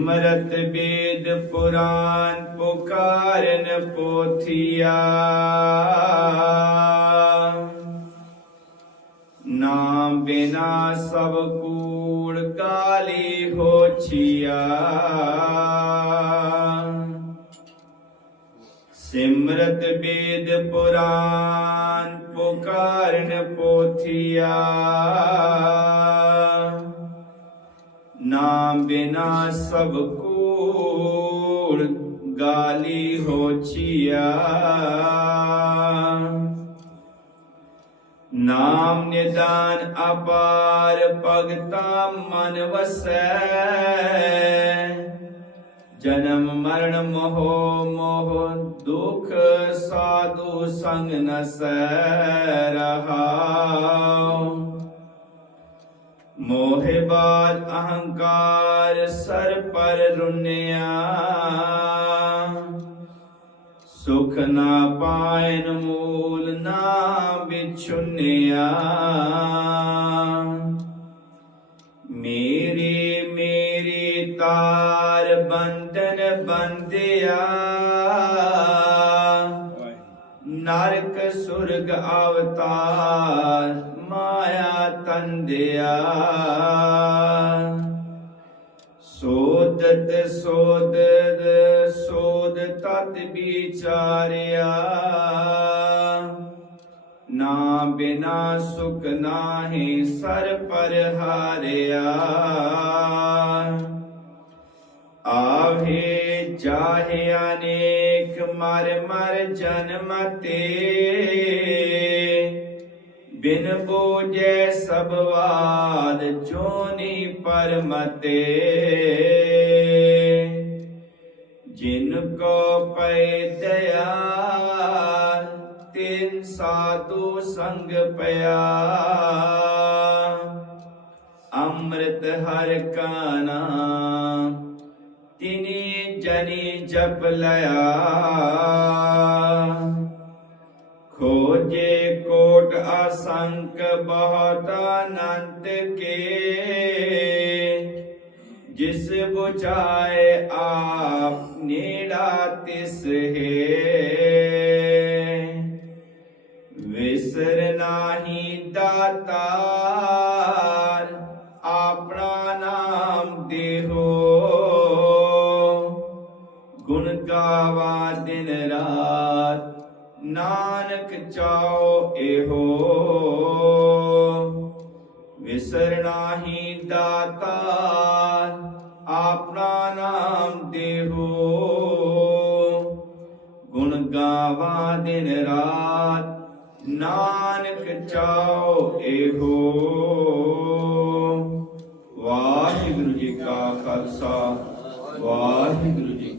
ਸਿਮਰਤ ਵੇਦ ਪੁਰਾਨ ਪੁਕਾਰਨ ਪੋਥੀਆ। ਨਾਮ ਬਿਨਾ ਸਭ ਕੂੜ ਕਾਲੀ ਹੋਛੀਆ। ਸਿਮਰਤ ਵੇਦ ਪੁਰਾਨ ਪੁਕਾਰਨ ਪੋਥੀਆ। ਬਿਨਾ ਸਭ ਕੂੜ ਗਾਲੀ ਹੋਛੀਆ ਨਾਮ ਨਿਦਾਨ ਅਪਾਰ ਭਗਤਾ ਮਨ ਵਸੈ। ਜਨਮ ਮਰਨ ਮੋਹ ਮੋਹ ਦੁਖ ਸਾਧੂ ਸੰਗ ਨਸੈ ਰਹਾਉ। ਮੋਹਿ ਬਾਦ ਅਹੰਕਾਰ ਸਰ ਪਰ ਰੁਨਿਆ ਸੁਖ ਨਾ ਪਾਇਨ ਮੂਲ ਨਾ ਵਿਛੁਨਿਆ। ਮੇਰੀ ਮੇਰੀ ਤਾਰ ਬੰਧਨ ਬੰਦਿਆ ਨਰਕ ਸੁਰਗ ਅਵਤਾਰ ਮਾਇਆ ਤੰਦਿਆ ਸੋਦਤ ਸੋਦਤ, ਸੋਦ ਤਤ ਵਿਚਾਰਿਆ। ਨਾ ਬਿਨਾ ਸੁਖ ਨਾਹੀ ਸਰ ਪਰ ਹਾਰਿਆ ਆਵੇ ਜਾਹੇ ਅਨੇਕ ਮਰ ਮਰ ਜਨਮ ਤੇ। ਬਿਨ ਬੋਝੇ ਸਭ ਵਾਦ ਜੋਨੀ ਪਰਮਤੇ। ਜਿਨ ਕੋ ਪੈ ਦਇਆਲ, ਤਿਨ ਸਾਧੂ ਸੰਗ ਪਿਆ। ਅੰਮ੍ਰਿਤ ਹਰ ਕਾ ਨਾਮ ਤਿਨੀ ਜਨੀ ਜਪ ਲਿਆ ਖੋਜੇ ਕੋਟ ਅਸ਼ੰਕ ਬਹੁਤ ਅਨੰਤ ਕੇ। ਜਿਸ ਬੁਝਾਏ ਆਪ ਨੇੜਾ ਤਿਸ ਹੈ। ਵਿਸਰ ਨਾਹੀ ਦਾਤਾਰ, ਆਪਣਾ ਨਾਮ ਦੇਹੋ। ਗਾਵਾ ਦਿਨ ਰਾਤ, ਨਾਨਕ ਚਾਓ ਇਹੋ। ਵਿਸਰ ਨਾਹੀ ਦਾਤਾਰ ਆਪਣਾ ਨਾਮ ਦੇਹੋ। ਗੁਣ ਗਾਵਾ ਦਿਨ ਰਾਤ, ਨਾਨਕ ਚਾਓ ਇਹੋ। ਵਾਹਿਗੁਰੂ ਜੀ ਕਾ ਖਾਲਸਾ, ਵਾਹਿਗੁਰੂ ਜੀ